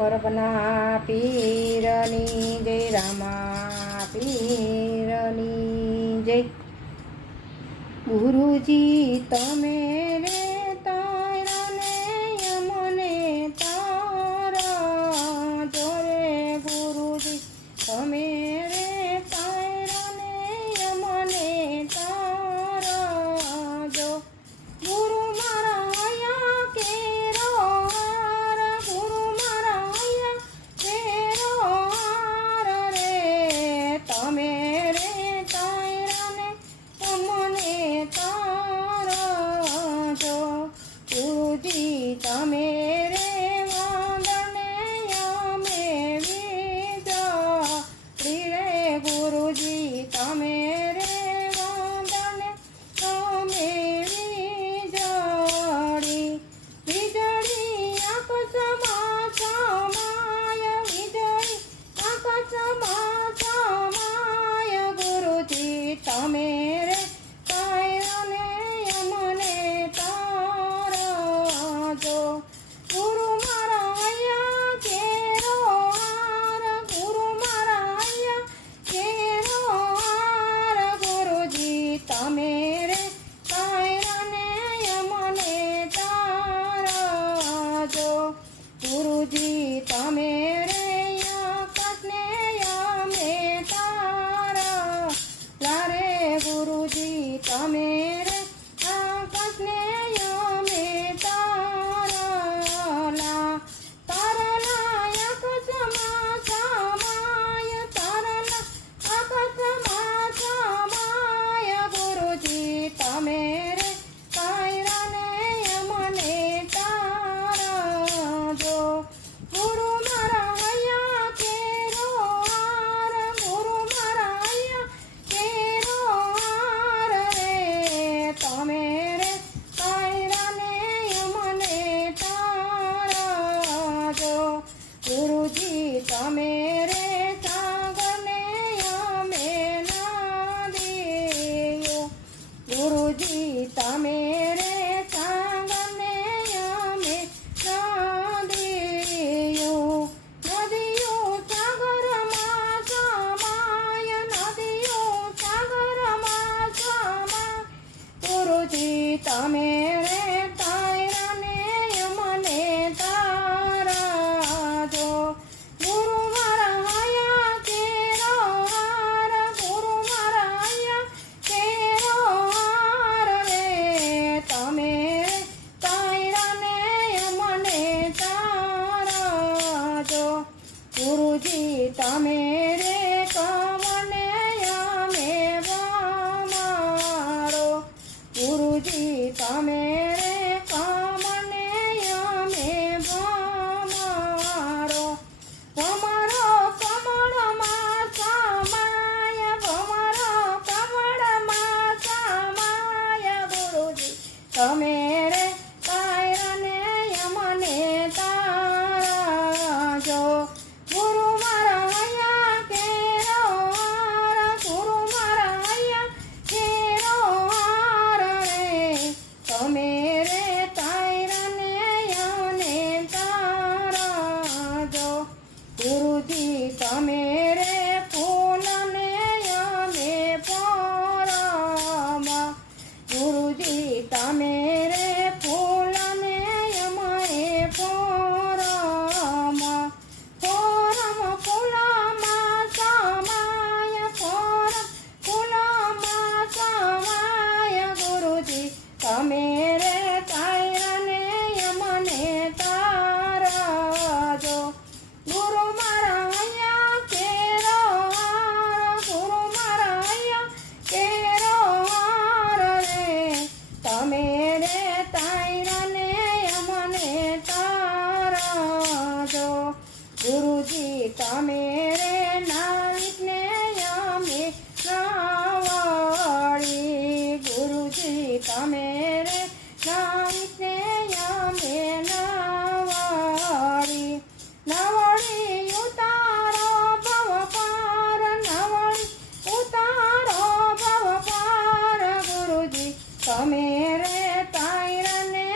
પરબના પીરની જય, રામા પીરની જય. ગુરુજી તમે રે તારા ને અમને તારા જો રે, ગુરુજી તમે રે તારા ને અમને તારા જો. ગુરુ મારા આયા કેરો હાર, ગુરુ મારા આયા કેરો હાર રે, તમે રે તારા ને અમને તારા જો. ગુરુજી તમે રે વાંદને અમે વીજળી રે, ગુરુજી તમે રે વાંદને અમે વીજળી. વીજળી આકાશમાં સમાય, વીજળી આકાશમાં સમાય, ગુરુજી તમે રે તારાને અમને તારા જો. ગુરુ મારા આયા કેરો હાર, ગુરુ મારા આયા કેરો હાર, ગુરુજી તમે રે તારાને અમને તારા જો. ગુરુજી તમે રે આકાશને અમે તારા લારે, ગુરુજી તમે રે આકાશને અમે તારા તારલા આકાશમાં સમાય, તારલા આકાશમાં સમાય, ગુરુજી તમે રે તારાને અમને તારા જો. ગુરુ મારા આયા કેરો હાર, ગુરુ મારા આયા કેરો હાર રે, તમે રે તારાને અમને તારા જો. ગુરુજી તમે રે સાગરને અમે નદીઓ, ગુરુજી તમે રે સાગરને અમે નદીઓ. નદીઓ સાગરમાં સમાય, નદીઓ સાગરમાં સમાય, ગુરુજી તમે રે તારાને અમને તારા જો. ગુરુ મારા આયા કેરો હાર, ગુરુ મારા આયા કેરો હાર રે, તમે રે તારાને અમને તારા જો. ગુરુજી તમે રે કમને અમે મારો, ગુરુજી તમે રે કમને અમે મારો. ભમરો કમળમાં સમાય, ભમરો કમળમાં સમાય, ગુરુજી તમે રે તારાને અમને તારા જો. ગુરુ મારા આયા કેરો હાર, ગુરુ મારા આયા કેરો હાર રે, તમે રે તારાને અમને તારા જો. ગુરુજી તમે રે ફૂલને અમે પોરમાં, ગુરુજી તમે રે ફૂલને અમે પોરમાં. ફોરમ ફૂલમાં સમાય, ફોરમ ફૂલમાં સમાય, ગુરુજી તમે રે તારાને અમને તારા જો. ગુરુ મારા આયા કેરો હાર, ગુરુ મારા આયા કેરો હાર રે, તમે રે તારાને અમને તારા જો. ગુરુજી તમે રે નાવિકને અમે નાવડી, ગુરુજી તમે રે નાવિકને અમે નાવડી. નવડી ઉતારો ભવ પાર, નવડી ઉતારો ભવ પાર, ગુરુજી તમે રે તારાને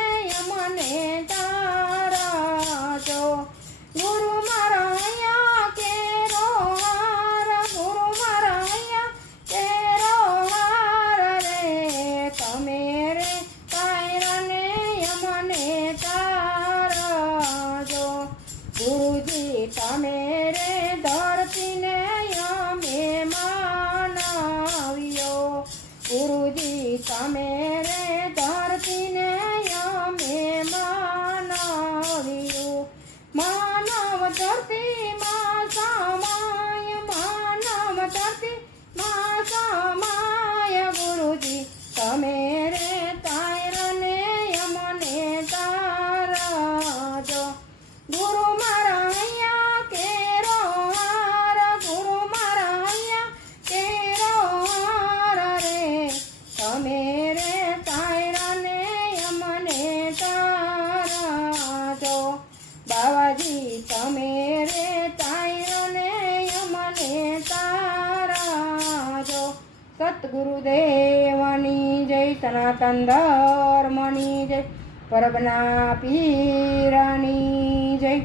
અમને તારા જો. ગુરુ તમે રે ધરતીને અમે માનવ્યો ગુરુજી તમે રે ધરતીને અમે માનવ્યો માનવ ધરતીમાં સમાય માનવ ધરતીમાં સમાય ગુરુજી તમે રે તાયરને અમને તારજો ગુરુ મારા અહીંયા કેરો હાર ગુરુ મારા અહીંયા કેરો હાર રે તમે રે તાયરને અમને તારજો બાવાજી તમે રે તાયરને અમને તારજો સતગુરુદેવની જય સનાતન ધર્મની જય પરબના પીરની જય